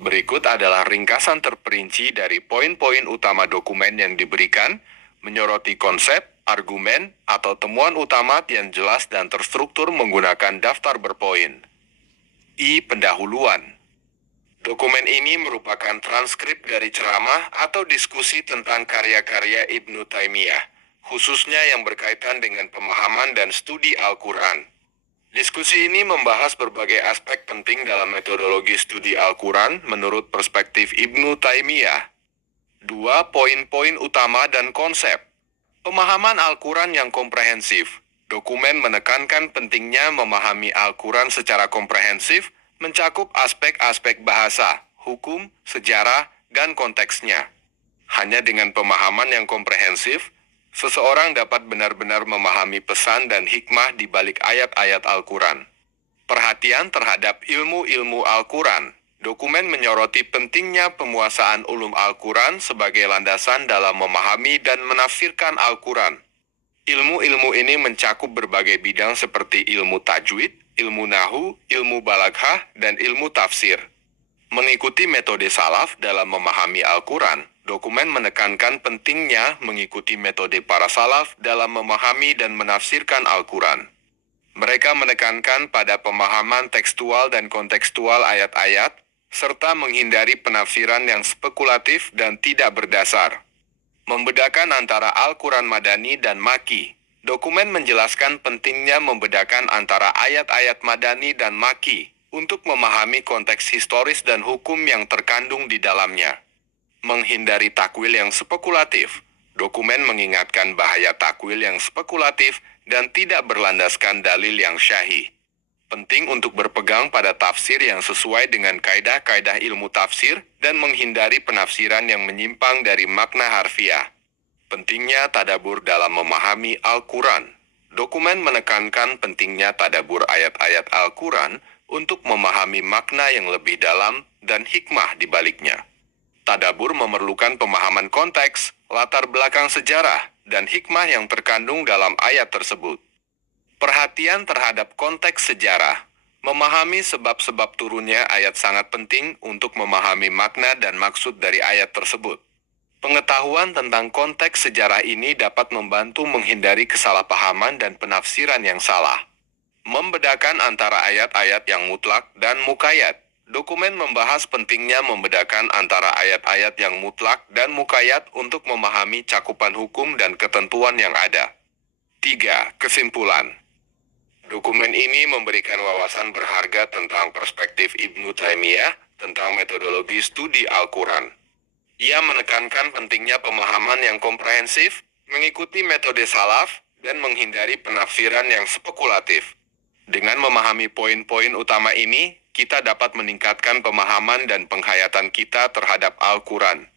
Berikut adalah ringkasan terperinci dari poin-poin utama dokumen yang diberikan, menyoroti konsep, argumen, atau temuan utama yang jelas dan terstruktur menggunakan daftar berpoin. Pendahuluan. Dokumen ini merupakan transkrip dari ceramah atau diskusi tentang karya-karya Ibnu Taimiyah, khususnya yang berkaitan dengan pemahaman dan studi Al-Quran. Diskusi ini membahas berbagai aspek penting dalam metodologi studi Al-Quran menurut perspektif Ibnu Taimiyah. 2 poin-poin utama dan konsep. Pemahaman Al-Quran yang komprehensif. Dokumen menekankan pentingnya memahami Al-Quran secara komprehensif, mencakup aspek-aspek bahasa, hukum, sejarah, dan konteksnya. Hanya dengan pemahaman yang komprehensif, seseorang dapat benar-benar memahami pesan dan hikmah di balik ayat-ayat Al-Quran. Perhatian terhadap ilmu-ilmu Al-Quran. Dokumen menyoroti pentingnya penguasaan ulum Al-Quran sebagai landasan dalam memahami dan menafsirkan Al-Quran. Ilmu-ilmu ini mencakup berbagai bidang seperti ilmu tajwid, ilmu nahu, ilmu balaghah, dan ilmu tafsir. Mengikuti metode salaf dalam memahami Al-Quran, dokumen menekankan pentingnya mengikuti metode para salaf dalam memahami dan menafsirkan Al-Quran. Mereka menekankan pada pemahaman tekstual dan kontekstual ayat-ayat, serta menghindari penafsiran yang spekulatif dan tidak berdasar. Membedakan antara Al-Quran Madani dan Maki. Dokumen menjelaskan pentingnya membedakan antara ayat-ayat Madani dan Maki untuk memahami konteks historis dan hukum yang terkandung di dalamnya. Menghindari takwil yang spekulatif. Dokumen mengingatkan bahaya takwil yang spekulatif dan tidak berlandaskan dalil yang syahih. Penting untuk berpegang pada tafsir yang sesuai dengan kaidah-kaidah ilmu tafsir dan menghindari penafsiran yang menyimpang dari makna harfiah. Pentingnya tadabbur dalam memahami Al-Quran. Dokumen menekankan pentingnya tadabbur ayat-ayat Al-Quran untuk memahami makna yang lebih dalam dan hikmah di baliknya. Tadabbur memerlukan pemahaman konteks, latar belakang sejarah, dan hikmah yang terkandung dalam ayat tersebut. Perhatian terhadap konteks sejarah. Memahami sebab-sebab turunnya ayat sangat penting untuk memahami makna dan maksud dari ayat tersebut. Pengetahuan tentang konteks sejarah ini dapat membantu menghindari kesalahpahaman dan penafsiran yang salah. Membedakan antara ayat-ayat yang mutlak dan muqayyad. Dokumen membahas pentingnya membedakan antara ayat-ayat yang mutlak dan muqayyad untuk memahami cakupan hukum dan ketentuan yang ada. 3. Kesimpulan. Dokumen ini memberikan wawasan berharga tentang perspektif Ibnu Taimiyah tentang metodologi studi Al-Quran. Ia menekankan pentingnya pemahaman yang komprehensif, mengikuti metode salaf, dan menghindari penafsiran yang spekulatif. Dengan memahami poin-poin utama ini, kita dapat meningkatkan pemahaman dan penghayatan kita terhadap Al-Quran.